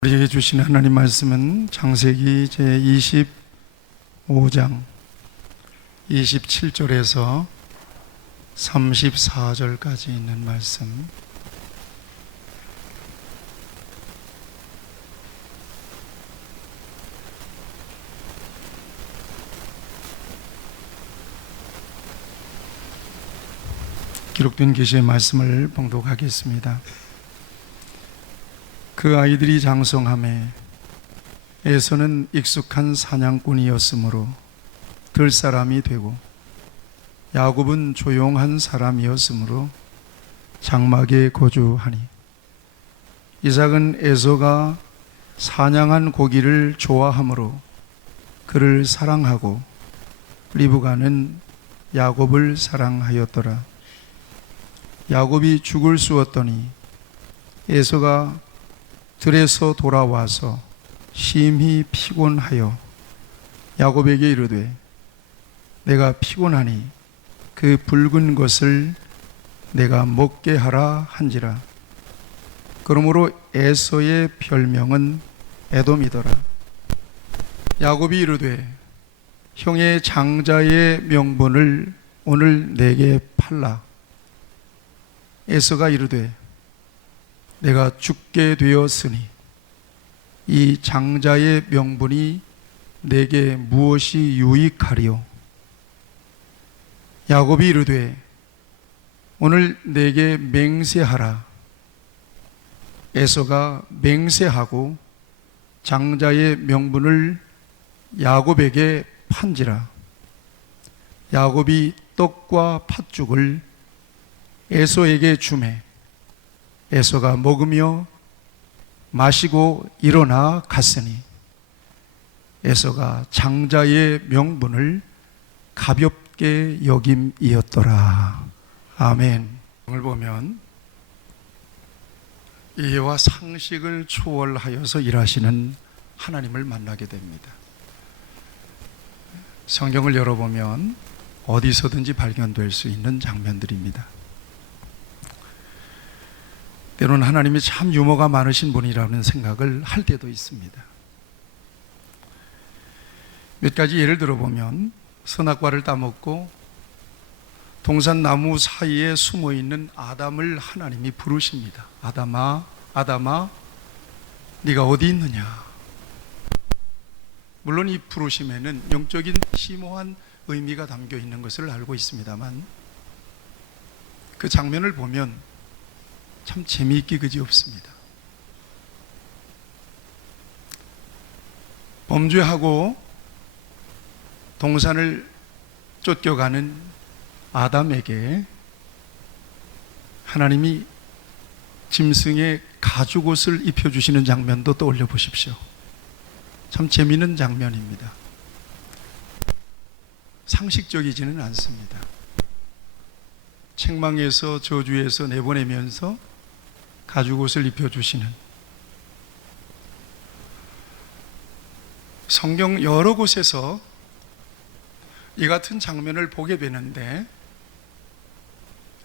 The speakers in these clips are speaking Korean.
우리에게 주신 하나님 말씀은 창세기 제25장 27절에서 34절까지 있는 말씀. 기록된 계시의 말씀을 봉독하겠습니다. 그 아이들이 장성함에 에서는 익숙한 사냥꾼이었으므로 들사람이 되고, 야곱은 조용한 사람이었으므로 장막에 거주하니, 이삭은 에서가 사냥한 고기를 좋아하므로 그를 사랑하고, 리브가는 야곱을 사랑하였더라. 야곱이 죽을 쑤었더니 에서가 들에서 돌아와서 심히 피곤하여 야곱에게 이르되, 내가 피곤하니 그 붉은 것을 내가 먹게 하라 한지라. 그러므로 에서의 별명은 에돔이더라. 야곱이 이르되, 형의 장자의 명분을 오늘 내게 팔라. 에서가 이르되, 내가 죽게 되었으니 이 장자의 명분이 내게 무엇이 유익하리요? 야곱이 이르되, 오늘 내게 맹세하라. 에서가 맹세하고 장자의 명분을 야곱에게 판지라. 야곱이 떡과 팥죽을 에서에게 주매 에서가 먹으며 마시고 일어나 갔으니, 에서가 장자의 명분을 가볍게 여김이었더라. 아멘. 오늘 보면 이해와 상식을 초월하여서 일하시는 하나님을 만나게 됩니다. 성경을 열어보면 어디서든지 발견될 수 있는 장면들입니다. 때로는 하나님이 참 유머가 많으신 분이라는 생각을 할 때도 있습니다. 몇 가지 예를 들어보면, 선악과를 따먹고 동산 나무 사이에 숨어있는 아담을 하나님이 부르십니다. 아담아, 아담아, 네가 어디 있느냐. 물론 이 부르심에는 영적인 심오한 의미가 담겨 있는 것을 알고 있습니다만, 그 장면을 보면 참 재미있기 그지없습니다. 범죄하고 동산을 쫓겨가는 아담에게 하나님이 짐승의 가죽옷을 입혀주시는 장면도 떠올려 보십시오. 참 재미있는 장면입니다. 상식적이지는 않습니다. 책망에서 저주에서 내보내면서 가죽옷을 입혀주시는, 성경 여러 곳에서 이 같은 장면을 보게 되는데,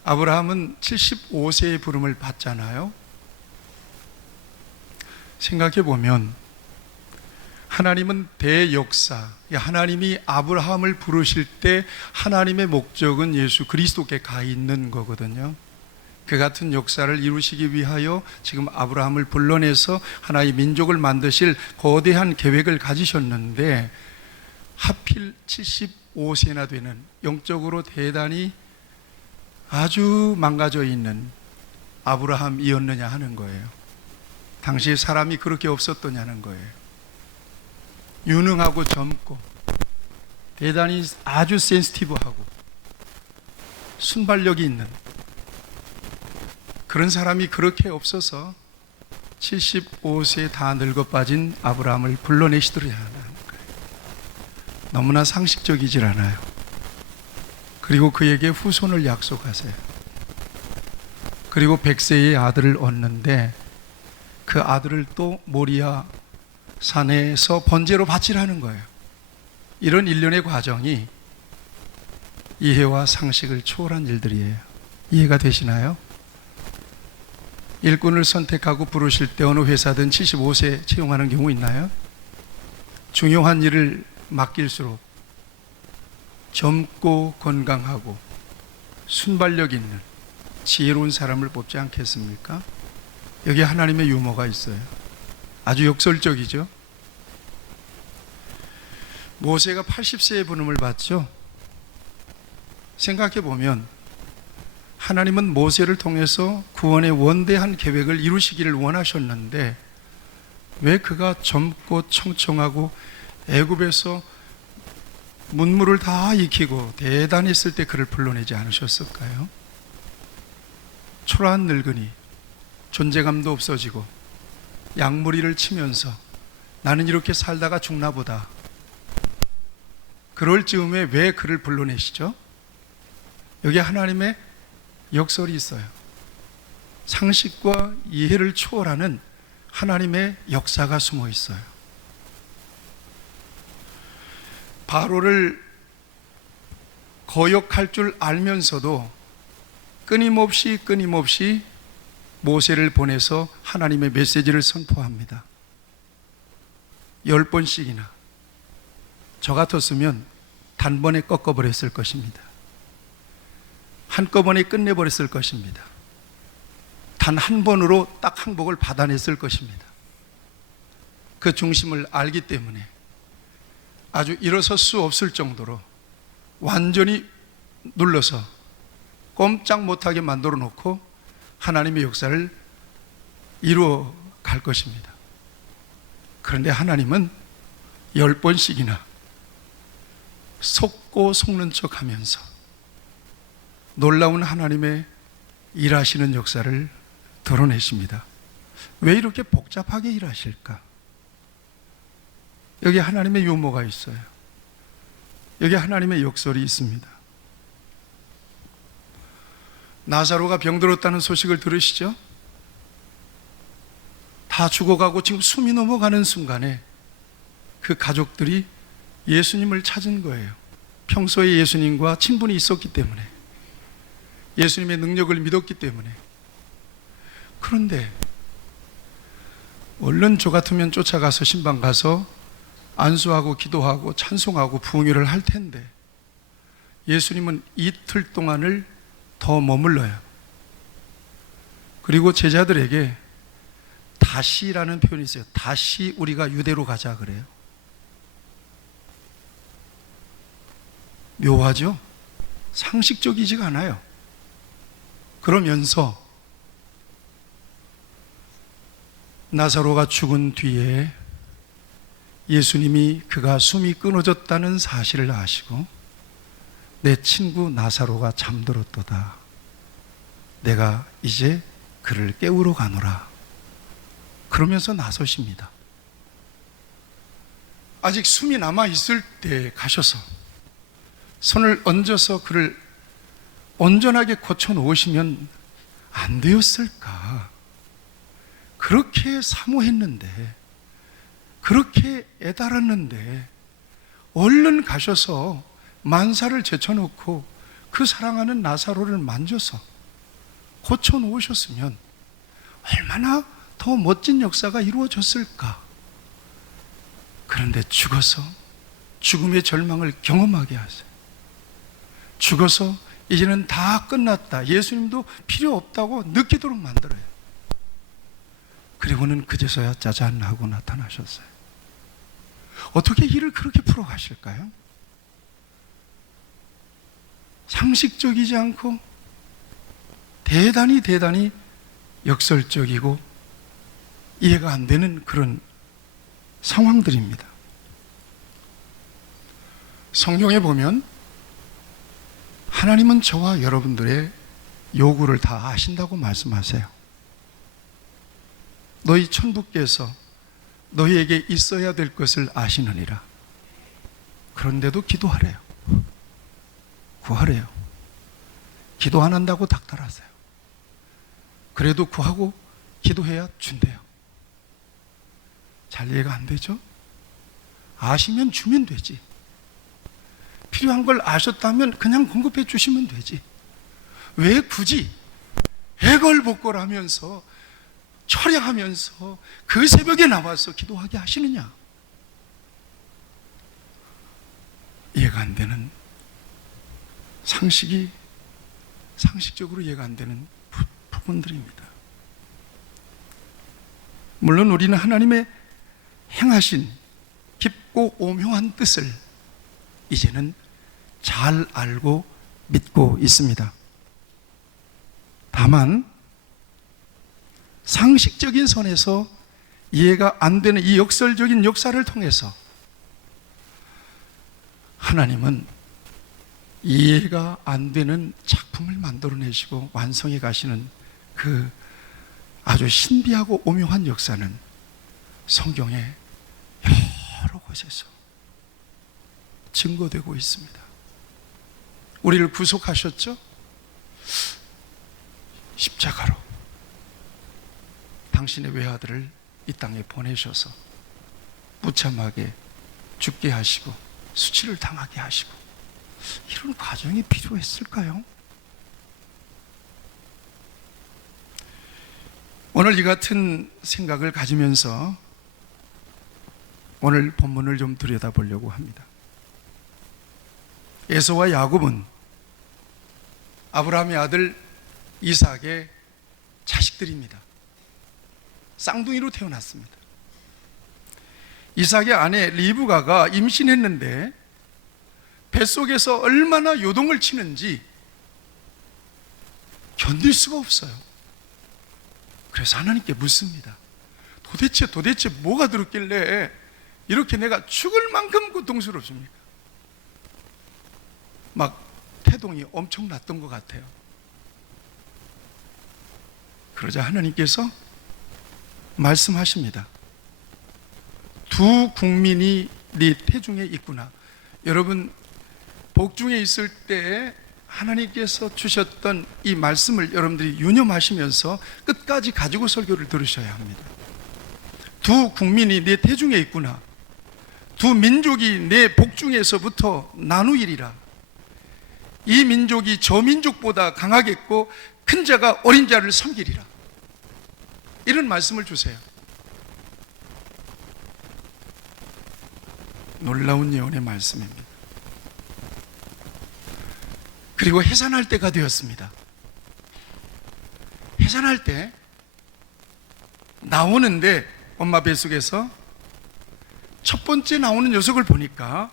아브라함은 75세의 부름을 받잖아요. 생각해 보면 하나님은 대역사, 하나님이 아브라함을 부르실 때 하나님의 목적은 예수 그리스도께 가 있는 거거든요. 그 같은 역사를 이루시기 위하여 지금 아브라함을 불러내서 하나의 민족을 만드실 거대한 계획을 가지셨는데, 하필 75세나 되는 영적으로 대단히 아주 망가져 있는 아브라함이었느냐 하는 거예요. 당시에 사람이 그렇게 없었더냐는 거예요. 유능하고 젊고 대단히 아주 센시티브하고 순발력이 있는 그런 사람이 그렇게 없어서 75세에 다 늙어 빠진 아브라함을 불러내시더라는 거예요. 너무나 상식적이질 않아요. 그리고 그에게 후손을 약속하세요. 그리고 100세의 아들을 얻는데, 그 아들을 또 모리아 산에서 번제로 바치라는 거예요. 이런 일련의 과정이 이해와 상식을 초월한 일들이에요. 이해가 되시나요? 일꾼을 선택하고 부르실 때 어느 회사든 75세 채용하는 경우 있나요? 중요한 일을 맡길수록 젊고 건강하고 순발력 있는 지혜로운 사람을 뽑지 않겠습니까? 여기 하나님의 유머가 있어요. 아주 역설적이죠. 모세가 80세의 부름을 받죠. 생각해 보면 하나님은 모세를 통해서 구원의 원대한 계획을 이루시기를 원하셨는데 왜 그가 젊고 청청하고 애굽에서 문물을 다 익히고 대단했을 때 그를 불러내지 않으셨을까요? 초라한 늙은이, 존재감도 없어지고 양무리를 치면서 나는 이렇게 살다가 죽나 보다. 그럴 즈음에 왜 그를 불러내시죠? 여기 하나님의 역설이 있어요. 상식과 이해를 초월하는 하나님의 역사가 숨어 있어요. 바로를 거역할 줄 알면서도 끊임없이 모세를 보내서 하나님의 메시지를 선포합니다. 10번씩이나. 저 같았으면 단번에 꺾어버렸을 것입니다. 한꺼번에 끝내버렸을 것입니다. 단 한 번으로 딱 항복을 받아냈을 것입니다. 그 중심을 알기 때문에 아주 일어설 수 없을 정도로 완전히 눌러서 꼼짝 못하게 만들어 놓고 하나님의 역사를 이루어 갈 것입니다. 그런데 하나님은 10번씩이나 속고 속는 척 하면서 놀라운 하나님의 일하시는 역사를 드러내십니다. 왜 이렇게 복잡하게 일하실까? 여기 하나님의 유머가 있어요. 여기 하나님의 역설이 있습니다. 나사로가 병들었다는 소식을 들으시죠? 다 죽어가고 지금 숨이 넘어가는 순간에 그 가족들이 예수님을 찾은 거예요. 평소에 예수님과 친분이 있었기 때문에, 예수님의 능력을 믿었기 때문에. 그런데 얼른 저 같으면 쫓아가서 신방 가서 안수하고 기도하고 찬송하고 부흥회를 할 텐데 예수님은 이틀 동안을 더 머물러요. 그리고 제자들에게 다시라는 표현이 있어요. 다시 우리가 유대로 가자 그래요. 묘하죠? 상식적이지가 않아요. 그러면서 나사로가 죽은 뒤에 예수님이 그가 숨이 끊어졌다는 사실을 아시고 내 친구 나사로가 잠들었도다. 내가 이제 그를 깨우러 가노라. 그러면서 나서십니다. 아직 숨이 남아있을 때 가셔서 손을 얹어서 그를 온전하게 고쳐 놓으시면 안 되었을까? 그렇게 사모했는데, 그렇게 애달았는데 얼른 가셔서 만사를 제쳐놓고 그 사랑하는 나사로를 만져서 고쳐 놓으셨으면 얼마나 더 멋진 역사가 이루어졌을까? 그런데 죽어서 죽음의 절망을 경험하게 하세요. 죽어서 이제는 다 끝났다, 예수님도 필요 없다고 느끼도록 만들어요. 그리고는 그제서야 짜잔 하고 나타나셨어요. 어떻게 일을 그렇게 풀어가실까요? 상식적이지 않고 대단히 역설적이고 이해가 안 되는 그런 상황들입니다. 성경에 보면 하나님은 저와 여러분들의 요구를 다 아신다고 말씀하세요. 너희 천부께서 너희에게 있어야 될 것을 아시느니라. 그런데도 기도하래요. 구하래요. 기도 안 한다고 닥달하세요. 그래도 구하고 기도해야 준대요. 잘 이해가 안 되죠? 아시면 주면 되지. 필요한 걸 아셨다면 그냥 공급해 주시면 되지. 왜 굳이 해걸복걸하면서 철야하면서 그 새벽에 나와서 기도하게 하시느냐? 이해가 안 되는, 상식적으로 이해가 안 되는 부분들입니다. 물론 우리는 하나님의 행하신 깊고 오묘한 뜻을 이제는 잘 알고 믿고 있습니다. 다만 상식적인 선에서 이해가 안 되는 이 역설적인 역사를 통해서 하나님은 이해가 안 되는 작품을 만들어내시고 완성해 가시는 그 아주 신비하고 오묘한 역사는 성경의 여러 곳에서 증거되고 있습니다. 우리를 구속하셨죠? 십자가로 당신의 외아들을 이 땅에 보내셔서 무참하게 죽게 하시고 수치를 당하게 하시고, 이런 과정이 필요했을까요? 오늘 이 같은 생각을 가지면서 오늘 본문을 좀 들여다보려고 합니다. 에서와 야곱은 아브라함의 아들 이삭의 자식들입니다. 쌍둥이로 태어났습니다. 이삭의 아내 리브가가 임신했는데 뱃속에서 얼마나 요동을 치는지 견딜 수가 없어요. 그래서 하나님께 묻습니다. 도대체 뭐가 들었길래 이렇게 내가 죽을 만큼 고통스럽습니까? 막 태동이 엄청 났던 것 같아요. 그러자 하나님께서 말씀하십니다. 두 국민이 네 태중에 있구나. 여러분, 복중에 있을 때 하나님께서 주셨던 이 말씀을 여러분들이 유념하시면서 끝까지 가지고 설교를 들으셔야 합니다. 두 국민이 네 태중에 있구나. 두 민족이 내 복중에서부터 나누이리라. 이 민족이 저 민족보다 강하겠고 큰 자가 어린 자를 섬기리라. 이런 말씀을 주세요. 놀라운 예언의 말씀입니다. 그리고 해산할 때가 되었습니다. 해산할 때 나오는데 엄마 뱃속에서 첫 번째 나오는 녀석을 보니까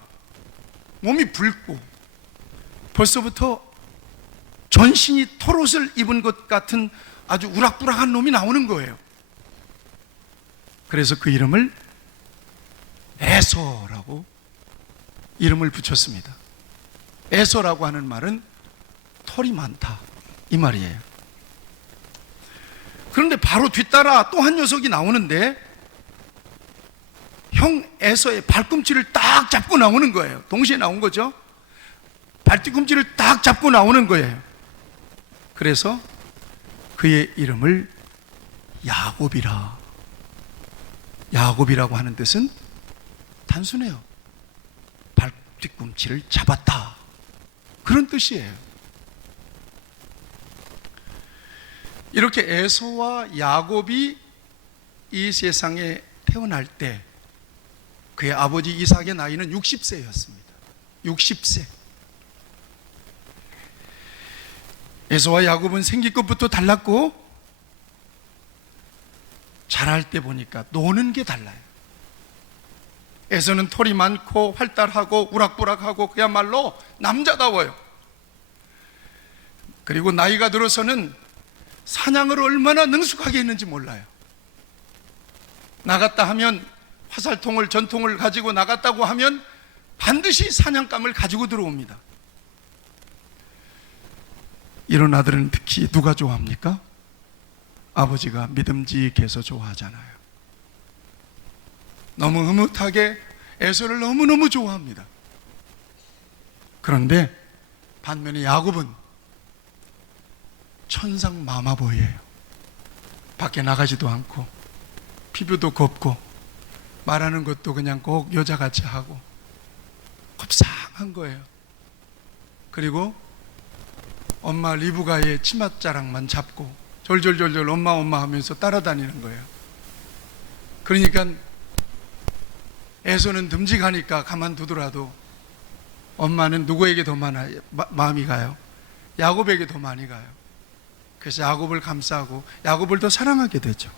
몸이 붉고 벌써부터 전신이 털옷을 입은 것 같은 아주 우락부락한 놈이 나오는 거예요. 그래서 그 이름을 에서라고 이름을 붙였습니다. 에서라고 하는 말은 털이 많다, 이 말이에요. 그런데 바로 뒤따라 또 한 녀석이 나오는데 형 에서의 발꿈치를 딱 잡고 나오는 거예요. 동시에 나온 거죠. 발뒤꿈치를 딱 잡고 나오는 거예요. 그래서 그의 이름을 야곱이라. 야곱이라고 하는 뜻은 단순해요. 발뒤꿈치를 잡았다, 그런 뜻이에요. 이렇게 에서와 야곱이 이 세상에 태어날 때 그의 아버지 이삭의 나이는 60세였습니다. 60세. 에서와 야곱은 생기 것부터 달랐고 자랄 때 보니까 노는 게 달라요. 에서는 털이 많고 활달하고 우락부락하고 그야말로 남자다워요. 그리고 나이가 들어서는 사냥을 얼마나 능숙하게 했는지 몰라요. 나갔다 하면 화살통을, 전통을 가지고 나갔다고 하면 반드시 사냥감을 가지고 들어옵니다. 이런 아들은 특히 누가 좋아합니까? 아버지가 믿음직해서 좋아하잖아요. 너무 흐뭇하게 에서를 너무너무 좋아합니다. 그런데 반면에 야곱은 천상 마마보이예요. 밖에 나가지도 않고 피부도 곱고 말하는 것도 그냥 꼭 여자같이 하고 곱상한 거예요. 그리고 엄마 리브가의 치맛자락만 잡고 졸졸졸졸 엄마 엄마 하면서 따라다니는 거예요. 그러니까 에서는 듬직하니까 가만두더라도 엄마는 누구에게 더 마음이 가요? 야곱에게 더 많이 가요. 그래서 야곱을 감싸고 야곱을 더 사랑하게 되죠.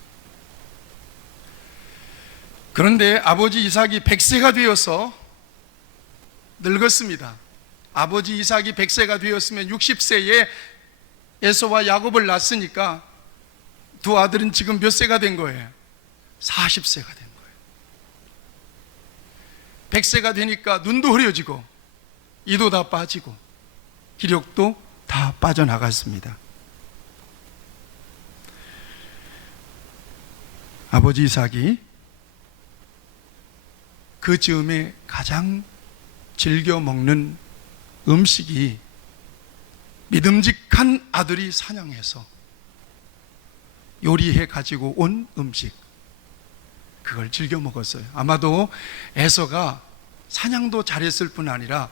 그런데 아버지 이삭이 100세가 되어서 늙었습니다. 아버지 이삭이 100세가 되었으면 60세에 에서와 야곱을 낳았으니까 두 아들은 지금 몇 세가 된 거예요? 40세가 된 거예요. 100세가 되니까 눈도 흐려지고 이도 다 빠지고 기력도 다 빠져나갔습니다. 아버지 이삭이 그 즈음에 가장 즐겨 먹는 음식이 믿음직한 아들이 사냥해서 요리해 가지고 온 음식, 그걸 즐겨 먹었어요. 아마도 에서가 사냥도 잘했을 뿐 아니라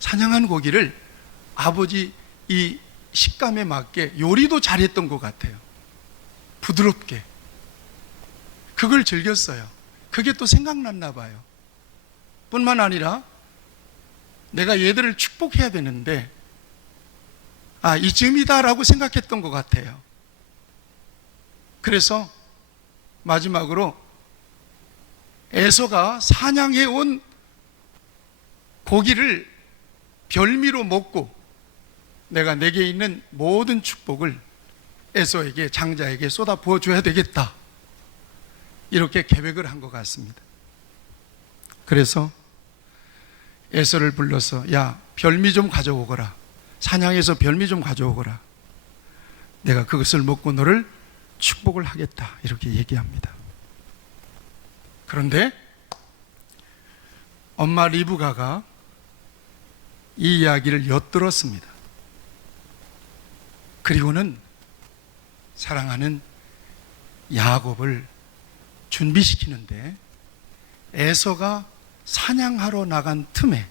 사냥한 고기를 아버지 이 식감에 맞게 요리도 잘했던 것 같아요. 부드럽게 그걸 즐겼어요. 그게 또 생각났나 봐요. 뿐만 아니라 내가 얘들을 축복해야 되는데 이쯤이다라고 생각했던 것 같아요. 그래서 마지막으로 에서가 사냥해온 고기를 별미로 먹고 내가 내게 있는 모든 축복을 에서에게, 장자에게 쏟아 부어줘야 되겠다, 이렇게 계획을 한 것 같습니다. 그래서 에서를 불러서 야, 별미 좀 가져오거라, 사냥해서 별미 좀 가져오거라, 내가 그것을 먹고 너를 축복을 하겠다, 이렇게 얘기합니다. 그런데 엄마 리브가가 이 이야기를 엿들었습니다. 그리고는 사랑하는 야곱을 준비시키는데 에서가 사냥하러 나간 틈에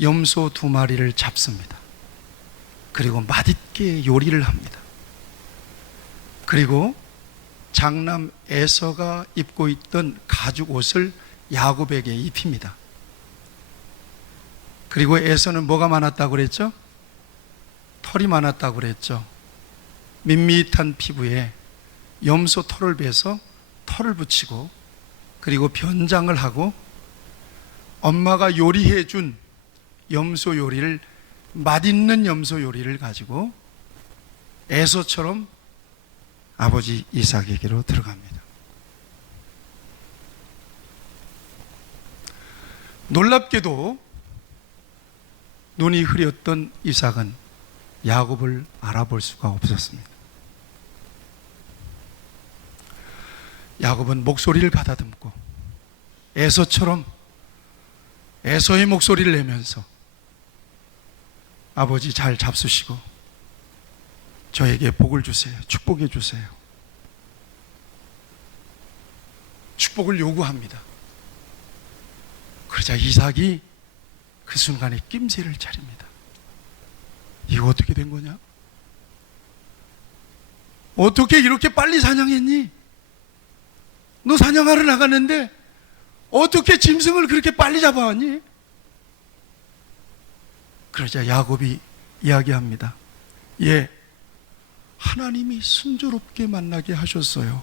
염소 2마리를 잡습니다. 그리고 맛있게 요리를 합니다. 그리고 장남 에서가 입고 있던 가죽 옷을 야곱에게 입힙니다. 그리고 에서는 뭐가 많았다고 그랬죠? 털이 많았다고 그랬죠. 밋밋한 피부에 염소 털을 베서 털을 붙이고 그리고 변장을 하고 엄마가 요리해 준 염소 요리를, 맛있는 염소 요리를 가지고 에서처럼 아버지 이삭에게로 들어갑니다. 놀랍게도 눈이 흐렸던 이삭은 야곱을 알아볼 수가 없었습니다. 야곱은 목소리를 가다듬고 에서처럼 에서의 목소리를 내면서 아버지 잘 잡수시고 저에게 복을 주세요, 축복해 주세요, 축복을 요구합니다. 그러자 이삭이 그 순간에 낌새를 차립니다. 이거 어떻게 된 거냐? 어떻게 이렇게 빨리 사냥했니? 너 사냥하러 나갔는데 어떻게 짐승을 그렇게 빨리 잡아왔니? 그러자 야곱이 이야기합니다. 예, 하나님이 순조롭게 만나게 하셨어요.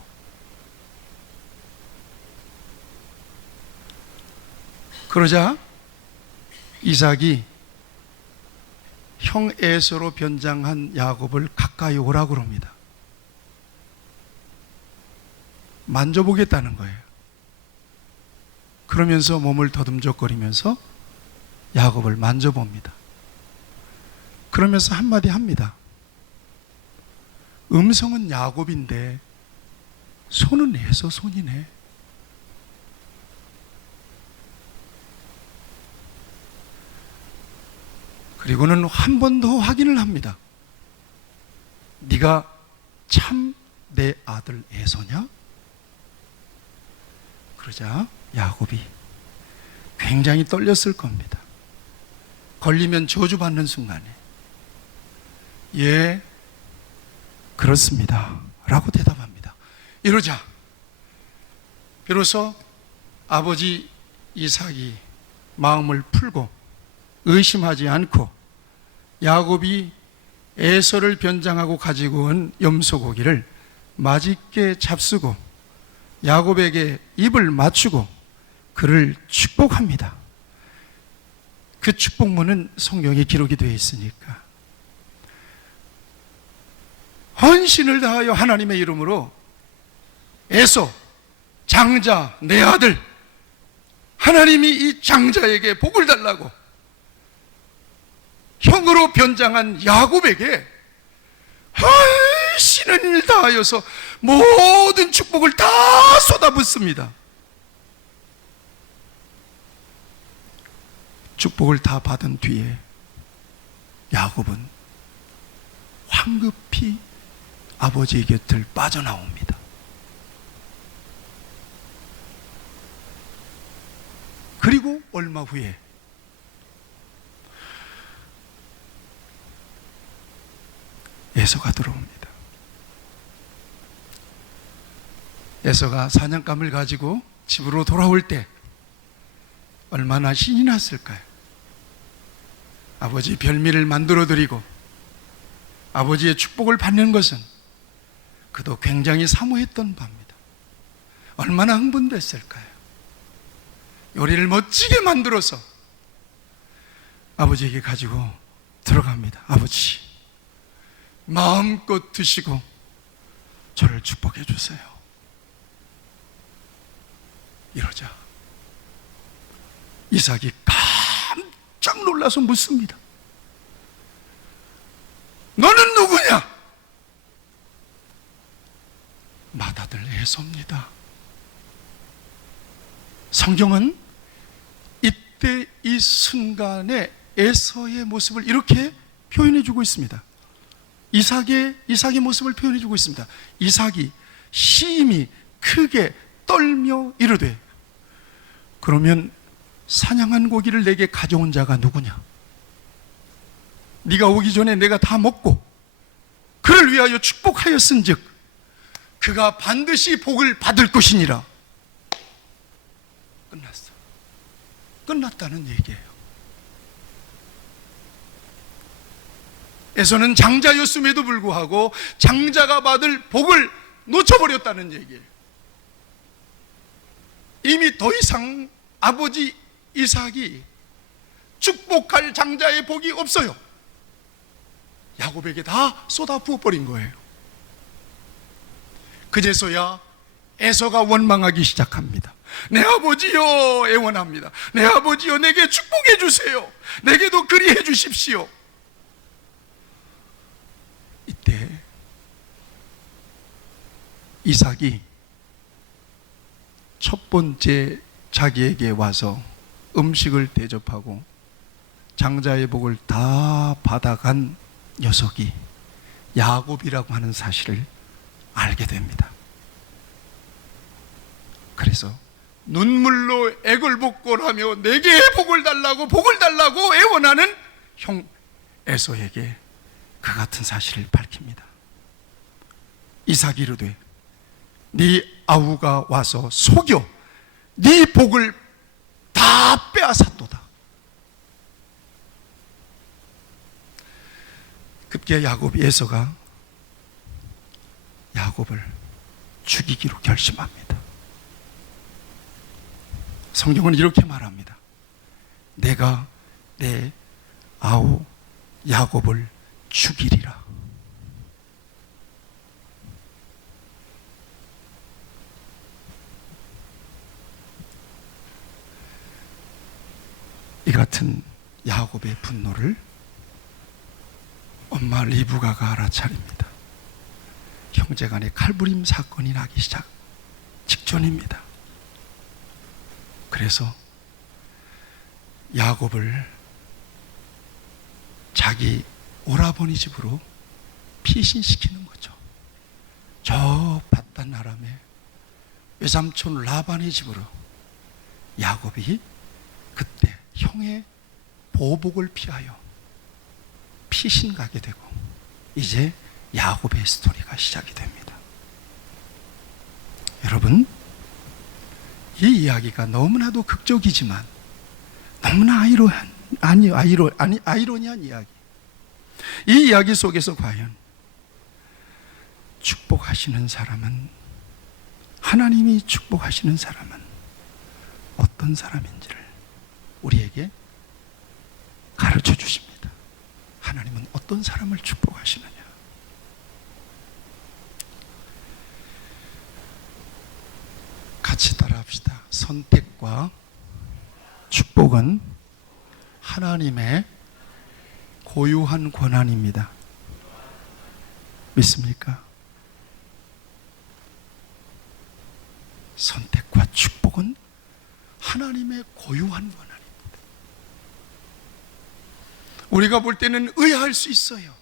그러자 이삭이 형 에서로 변장한 야곱을 가까이 오라고 합니다. 만져보겠다는 거예요. 그러면서 몸을 더듬적거리면서 야곱을 만져봅니다. 그러면서 한마디 합니다. 음성은 야곱인데 손은 에서 손이네. 그리고는 한 번 더 확인을 합니다. 네가 참 내 아들 에서냐? 그러자 야곱이 굉장히 떨렸을 겁니다. 걸리면 저주받는 순간에 예, 그렇습니다 라고 대답합니다. 이러자 비로소 아버지 이삭이 마음을 풀고 의심하지 않고 야곱이 에서를 변장하고 가지고 온 염소고기를 맛있게 잡수고 야곱에게 입을 맞추고 그를 축복합니다. 그 축복문은 성경에 기록이 되어 있으니까 헌신을 다하여 하나님의 이름으로 에서 장자 내 아들, 하나님이 이 장자에게 복을 달라고 형으로 변장한 야곱에게 헌신을 다하여서 모든 축복을 다 쏟아붓습니다. 축복을 다 받은 뒤에 야곱은 황급히 아버지의 곁을 빠져나옵니다. 그리고 얼마 후에 에서가 들어옵니다. 에서가 사냥감을 가지고 집으로 돌아올 때 얼마나 신이 났을까요? 아버지 별미를 만들어 드리고 아버지의 축복을 받는 것은 그도 굉장히 사모했던 바입니다. 얼마나 흥분됐을까요? 요리를 멋지게 만들어서 아버지에게 가지고 들어갑니다. 아버지, 마음껏 드시고 저를 축복해 주세요. 이러자 이삭이 깜짝 놀라서 묻습니다. 너는 누구냐? 맏아들 에서입니다. 성경은 이때 이 순간에 에서의 모습을 이렇게 표현해 주고 있습니다. 이삭의 모습을 표현해 주고 있습니다. 이삭이 심히 크게 떨며 이르되, 그러면 사냥한 고기를 내게 가져온 자가 누구냐? 네가 오기 전에 내가 다 먹고 그를 위하여 축복하였은즉 그가 반드시 복을 받을 것이니라. 끝났어. 끝났다는 얘기예요. 에서는 장자였음에도 불구하고 장자가 받을 복을 놓쳐버렸다는 얘기예요. 이미 더 이상 아버지 이삭이 축복할 장자의 복이 없어요. 야곱에게 다 쏟아 부어버린 거예요. 그제서야 에서가 원망하기 시작합니다. 내 아버지여, 애원합니다. 내 아버지여, 내게 축복해 주세요. 내게도 그리해 주십시오. 이때 이삭이 첫 번째 자기에게 와서 음식을 대접하고 장자의 복을 다 받아간 녀석이 야곱이라고 하는 사실을 알게 됩니다. 그래서 눈물로 애걸복걸하며 내게 복을 달라고 애원하는 형 에서에게 그 같은 사실을 밝힙니다. 이삭이 이르되 네 아우가 와서 속여 네 복을 다 빼앗았도다. 급기야 야곱이 에서가 야곱을 죽이기로 결심합니다. 성경은 이렇게 말합니다. 내가 내 아우 야곱을 죽이리라. 이 같은 야곱의 분노를 엄마 리브가가 알아차립니다. 형제간의 칼부림 사건이 나기 시작 직전입니다. 그래서 야곱을 자기 오라버니 집으로 피신시키는 거죠. 저 밧단 아람의 외삼촌 라반의 집으로 야곱이 그때 형의 보복을 피하여 피신 가게 되고, 이제 야곱의 스토리가 시작이 됩니다. 여러분, 이 이야기가 너무나도 극적이지만 너무나 아이러니한 이야기. 이 이야기 속에서 과연 축복하시는 사람은, 하나님이 축복하시는 사람은 어떤 사람인지를 우리에게 가르쳐 주십니다. 하나님은 어떤 사람을 축복하시느냐? 같이 따라합시다. 선택과 축복은 하나님의 고유한 권한입니다. 믿습니까? 선택과 축복은 하나님의 고유한 권한입니다. 우리가 볼 때는 의아할 수 있어요.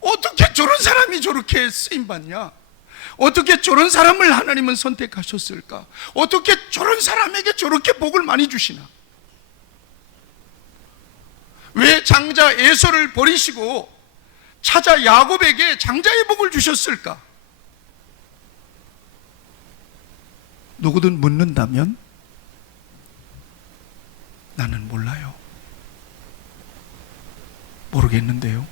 어떻게 저런 사람이 저렇게 쓰임받냐? 어떻게 저런 사람을 하나님은 선택하셨을까? 어떻게 저런 사람에게 저렇게 복을 많이 주시나? 왜 장자 에서를 버리시고 찾아 야곱에게 장자의 복을 주셨을까? 누구든 묻는다면 나는 몰라요. 모르겠는데요.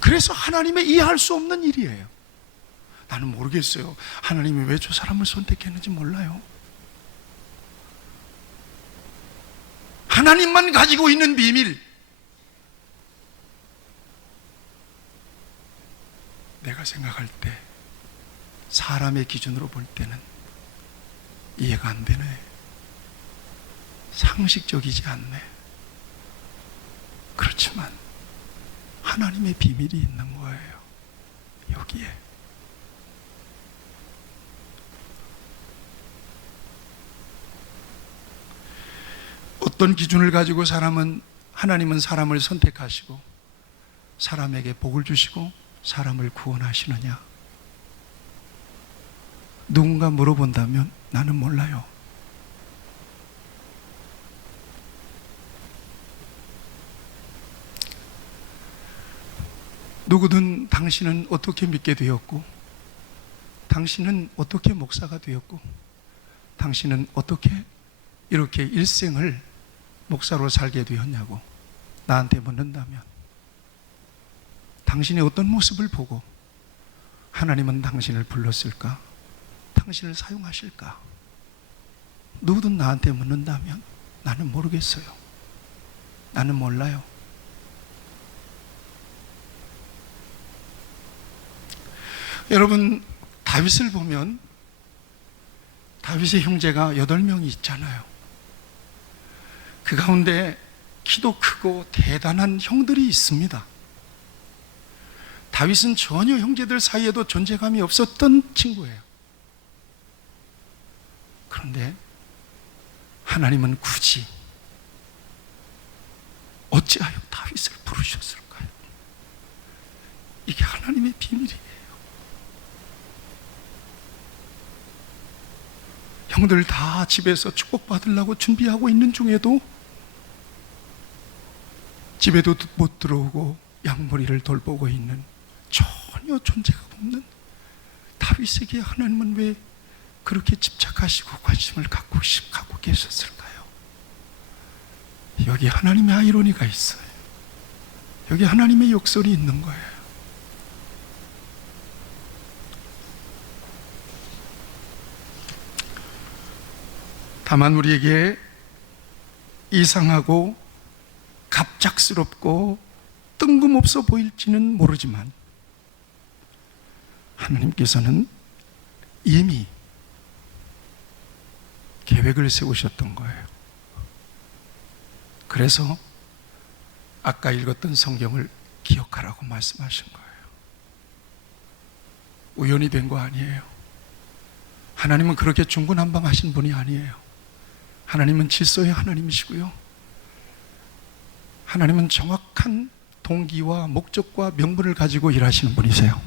그래서 하나님의 이해할 수 없는 일이에요. 나는 모르겠어요. 하나님이 왜 저 사람을 선택했는지 몰라요. 하나님만 가지고 있는 비밀. 내가 생각할 때, 사람의 기준으로 볼 때는 이해가 안 되네. 상식적이지 않네. 그렇지만 하나님의 비밀이 있는 거예요. 여기에. 어떤 기준을 가지고 하나님은 사람을 선택하시고 사람에게 복을 주시고 사람을 구원하시느냐? 누군가 물어본다면 나는 몰라요. 누구든 당신은 어떻게 믿게 되었고, 당신은 어떻게 목사가 되었고, 당신은 어떻게 이렇게 일생을 목사로 살게 되었냐고 나한테 묻는다면, 당신의 어떤 모습을 보고 하나님은 당신을 불렀을까? 당신을 사용하실까? 누구든 나한테 묻는다면 나는 모르겠어요. 나는 몰라요. 여러분, 다윗을 보면 다윗의 형제가 8명이 있잖아요. 그 가운데 키도 크고 대단한 형들이 있습니다. 다윗은 전혀 형제들 사이에도 존재감이 없었던 친구예요. 그런데 하나님은 굳이 어찌하여 다윗을 부르셨을까요? 이게 하나님의 비밀이에요. 형들 다 집에서 축복받으려고 준비하고 있는 중에도 집에도 못 들어오고 양머리를 돌보고 있는 전혀 존재가 없는 다윗에게 하나님은 왜 그렇게 집착하시고 관심을 갖고 계셨을까요? 여기 하나님의 아이러니가 있어요. 여기 하나님의 역설이 있는 거예요. 다만 우리에게 이상하고 갑작스럽고 뜬금없어 보일지는 모르지만 하나님께서는 이미 계획을 세우셨던 거예요. 그래서 아까 읽었던 성경을 기억하라고 말씀하신 거예요. 우연히 된 거 아니에요. 하나님은 그렇게 중구난방하신 분이 아니에요. 하나님은 질서의 하나님이시고요. 하나님은 정확한 동기와 목적과 명분을 가지고 일하시는 분이세요.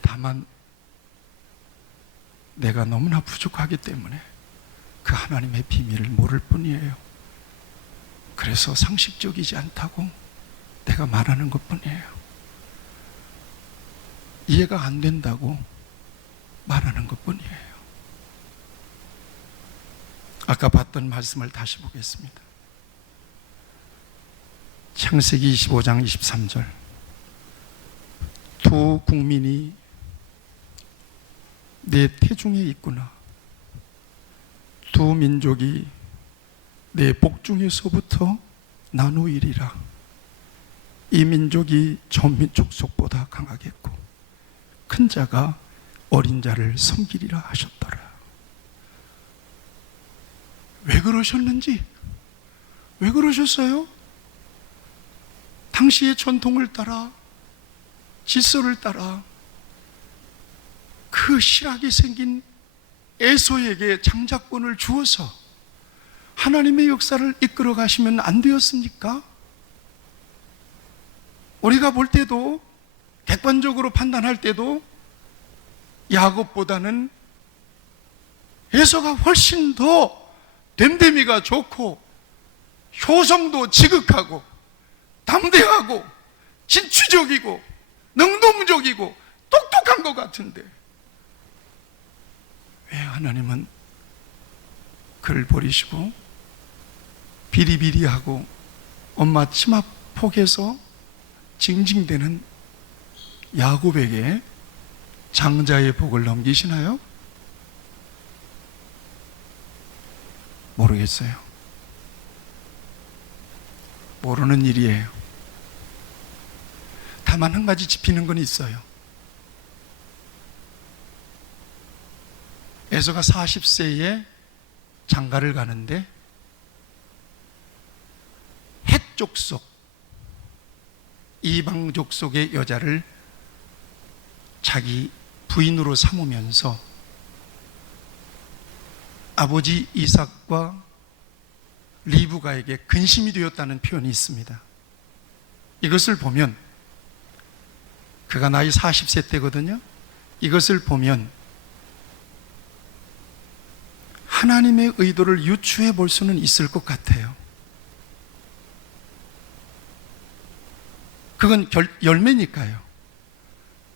다만 내가 너무나 부족하기 때문에 그 하나님의 비밀을 모를 뿐이에요. 그래서 상식적이지 않다고 내가 말하는 것뿐이에요. 이해가 안 된다고 말하는 것뿐이에요. 아까 봤던 말씀을 다시 보겠습니다. 창세기 25장 23절. 두 국민이 내 태중에 있구나. 두 민족이 내 복중에서부터 나누이리라. 이 민족이 전 민족 속보다 강하겠고 큰 자가 어린 자를 섬기리라 하셨더라. 왜 그러셨는지, 왜 그러셨어요? 당시의 전통을 따라, 질서를 따라 그 실하게 생긴 에서에게 장자권을 주어서 하나님의 역사를 이끌어 가시면 안 되었습니까? 우리가 볼 때도, 객관적으로 판단할 때도 야곱보다는 에서가 훨씬 더 됨됨이가 좋고 효성도 지극하고 담대하고 진취적이고 능동적이고 똑똑한 것 같은데 왜 하나님은 그를 버리시고 비리비리하고 엄마 치마 폭에서 징징대는 야곱에게 장자의 복을 넘기시나요? 모르겠어요. 모르는 일이에요. 다만 한 가지 짚히는 건 있어요. 에서가 40세에 장가를 가는데 헷 족속, 이방 족속의 여자를 자기 부인으로 삼으면서 아버지 이삭과 리브가에게 근심이 되었다는 표현이 있습니다. 이것을 보면, 그가 나이 40세 때거든요. 이것을 보면 하나님의 의도를 유추해 볼 수는 있을 것 같아요. 그건 열매니까요.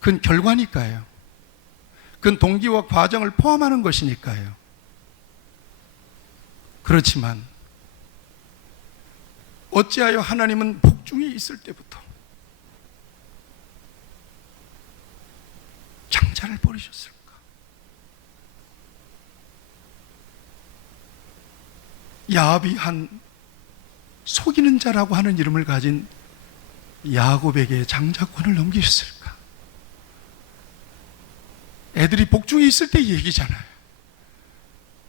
그건 결과니까요. 그건 동기와 과정을 포함하는 것이니까요. 그렇지만 어찌하여 하나님은 복중에 있을 때부터 장자를 버리셨을까? 야합이 한 속이는 자라고 하는 이름을 가진 야곱에게 장자권을 넘기셨을까? 애들이 복중에 있을 때 얘기잖아요.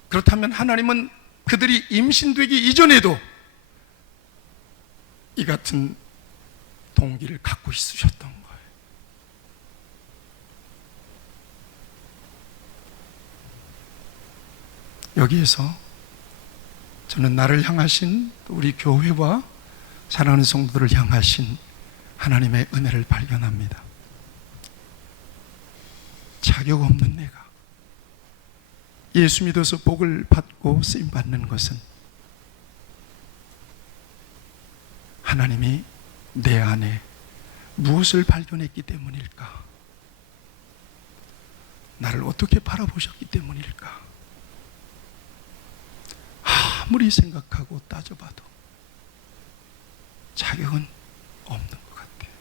그렇다면 하나님은 그들이 임신되기 이전에도 이 같은 동기를 갖고 있으셨던 거예요. 여기에서 저는 나를 향하신, 우리 교회와 사랑하는 성도들을 향하신 하나님의 은혜를 발견합니다. 자격 없는 내가 예수 믿어서 복을 받고 쓰임받는 것은 하나님이 내 안에 무엇을 발견했기 때문일까? 나를 어떻게 바라보셨기 때문일까? 아무리 생각하고 따져봐도 자격은 없는 것 같아요.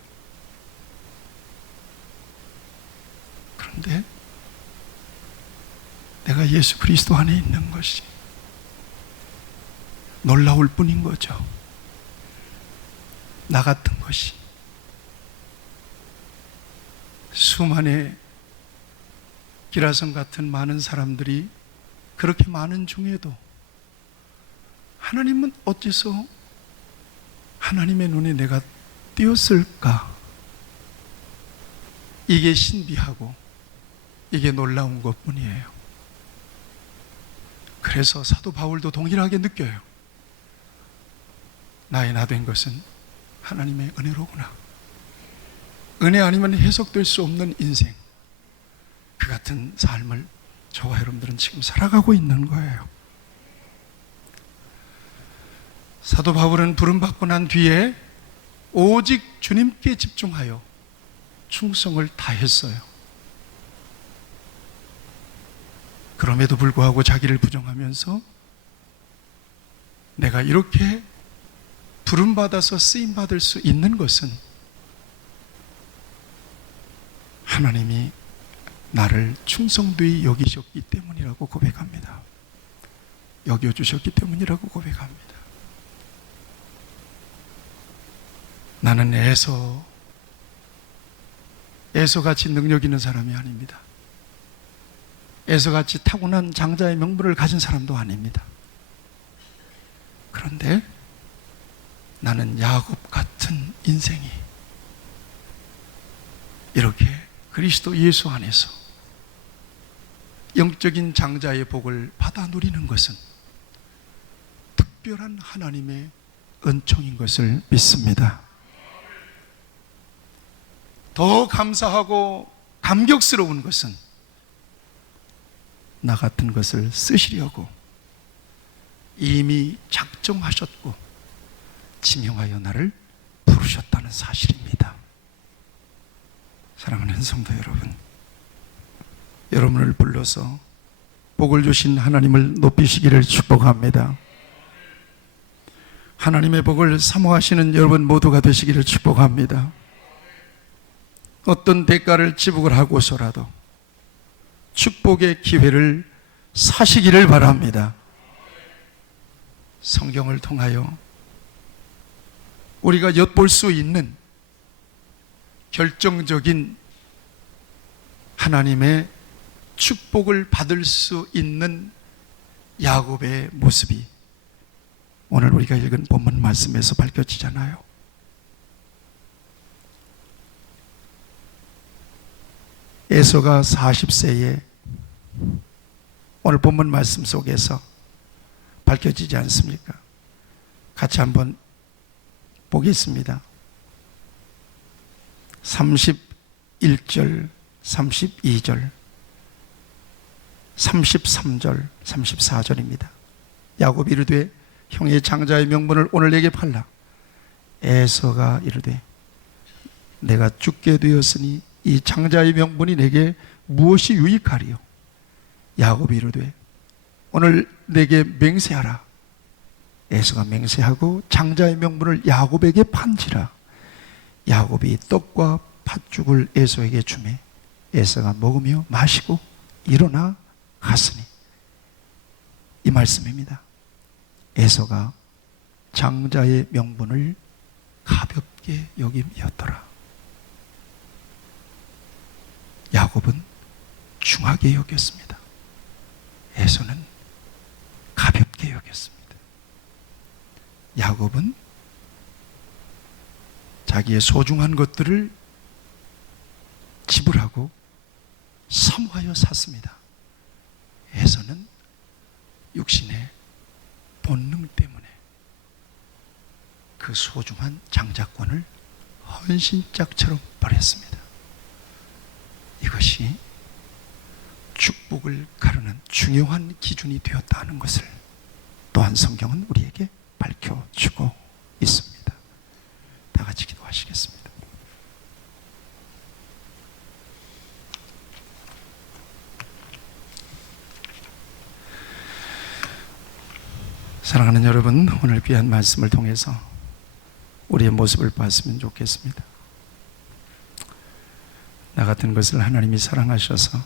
그런데 내가 예수 그리스도 안에 있는 것이 놀라울 뿐인 거죠. 나 같은 것이 수만의 기라성 같은 많은 사람들이 그렇게 많은 중에도 하나님은 어째서 하나님의 눈에 내가 띄었을까? 이게 신비하고 이게 놀라운 것뿐이에요. 그래서 사도 바울도 동일하게 느껴요. 나의 나 된 것은 하나님의 은혜로구나. 은혜 아니면 해석될 수 없는 인생, 그 같은 삶을 저와 여러분들은 지금 살아가고 있는 거예요. 사도 바울은 부름받고 난 뒤에 오직 주님께 집중하여 충성을 다했어요. 그럼에도 불구하고 자기를 부정하면서 내가 이렇게 부름받아서 쓰임받을 수 있는 것은 하나님이 나를 충성되이 여기셨기 때문이라고 고백합니다. 여겨주셨기 때문이라고 고백합니다. 나는 에서같이 능력 있는 사람이 아닙니다. 에서같이 타고난 장자의 명분을 가진 사람도 아닙니다. 그런데 나는 야곱 같은 인생이 이렇게 그리스도 예수 안에서 영적인 장자의 복을 받아 누리는 것은 특별한 하나님의 은총인 것을 믿습니다. 더 감사하고 감격스러운 것은 나 같은 것을 쓰시려고 이미 작정하셨고 지명하여 나를 부르셨다는 사실입니다. 사랑하는 성도 여러분, 여러분을 불러서 복을 주신 하나님을 높이시기를 축복합니다. 하나님의 복을 사모하시는 여러분 모두가 되시기를 축복합니다. 어떤 대가를 지불을 하고서라도 축복의 기회를 사시기를 바랍니다. 성경을 통하여 우리가 엿볼 수 있는 결정적인 하나님의 축복을 받을 수 있는 야곱의 모습이 오늘 우리가 읽은 본문 말씀에서 밝혀지잖아요. 에서가 40세에 오늘 본문 말씀 속에서 밝혀지지 않습니까? 같이 한번 보겠습니다. 31절, 32절, 33절, 34절입니다. 야곱이 이르되 형의 장자의 명분을 오늘 내게 팔라. 에서가 이르되 내가 죽게 되었으니 이 장자의 명분이 내게 무엇이 유익하리요? 야곱이 이르되 오늘 내게 맹세하라. 에서가 맹세하고 장자의 명분을 야곱에게 판지라. 야곱이 떡과 팥죽을 에서에게 주매 에서가 먹으며 마시고 일어나 갔으니, 이 말씀입니다. 에서가 장자의 명분을 가볍게 여김이었더라. 야곱은 중하게 여겼습니다. 에서는 가볍게 여겼습니다. 야곱은 자기의 소중한 것들을 지불하고 사모하여 샀습니다. 에서는 육신의 본능 때문에 그 소중한 장자권을 헌신짝처럼 버렸습니다. 이것이 축복을 가르는 중요한 기준이 되었다는 것을 또한 성경은 우리에게 밝혀주고 있습니다. 다 같이 기도하시겠습니다. 사랑하는 여러분, 오늘 귀한 말씀을 통해서 우리의 모습을 봤으면 좋겠습니다. 나 같은 것을 하나님이 사랑하셔서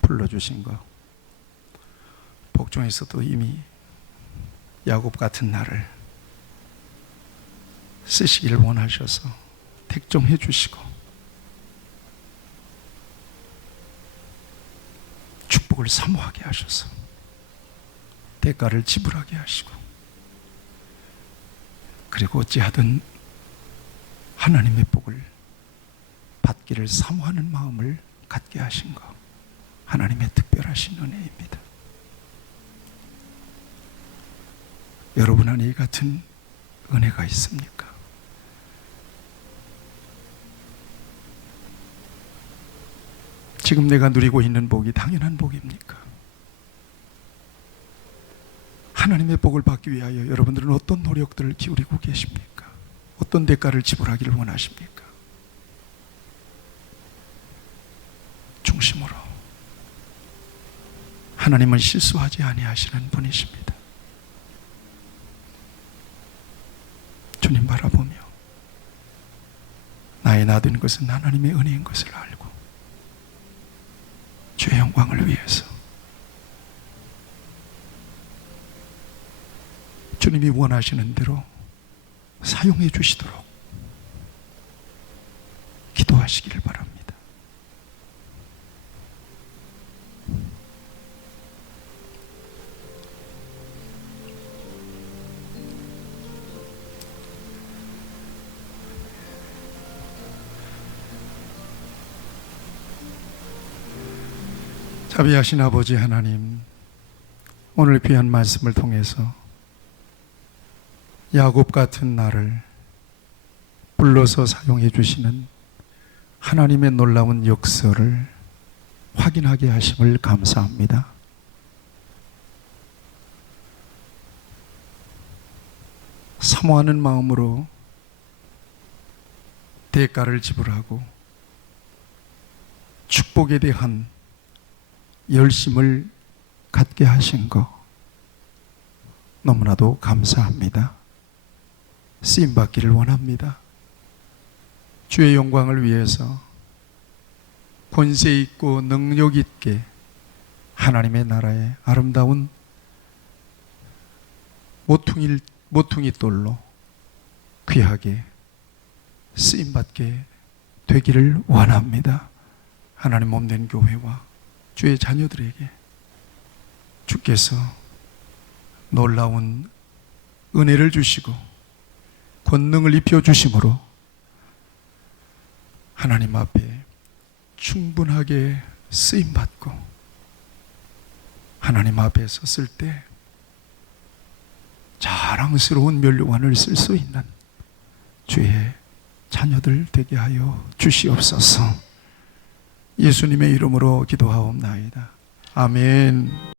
불러주신 것, 복중에서도 이미 야곱 같은 나를 쓰시기를 원하셔서 택정해 주시고 축복을 사모하게 하셔서 대가를 지불하게 하시고, 그리고 어찌하든 하나님의 복을 받기를 사모하는 마음을 갖게 하신 것, 하나님의 특별하신 은혜입니다. 여러분 안에 이 같은 은혜가 있습니까? 지금 내가 누리고 있는 복이 당연한 복입니까? 하나님의 복을 받기 위하여 여러분들은 어떤 노력들을 기울이고 계십니까? 어떤 대가를 지불하기를 원하십니까? 중심으로. 하나님은 실수하지 아니하시는 분이십니다. 주님 바라보며 나의 나된 것은 하나님의 은혜인 것을 알고 주의 영광을 위해서 주님이 원하시는 대로 사용해 주시도록 기도하시기를 바랍니다. 자비하신 아버지 하나님, 오늘 귀한 말씀을 통해서 야곱 같은 나를 불러서 사용해 주시는 하나님의 놀라운 역사를 확인하게 하심을 감사합니다. 사모하는 마음으로 대가를 지불하고 축복에 대한 열심을 갖게 하신 것 너무나도 감사합니다. 쓰임받기를 원합니다. 주의 영광을 위해서 권세 있고 능력 있게 하나님의 나라의 아름다운 모퉁이 돌로 귀하게 쓰임받게 되기를 원합니다. 하나님 몸된 교회와 주의 자녀들에게 주께서 놀라운 은혜를 주시고 권능을 입혀주심으로 하나님 앞에 충분하게 쓰임받고 하나님 앞에 섰을 때 자랑스러운 면류관을 쓸 수 있는 주의 자녀들 되게 하여 주시옵소서. 예수님의 이름으로 기도하옵나이다. 아멘.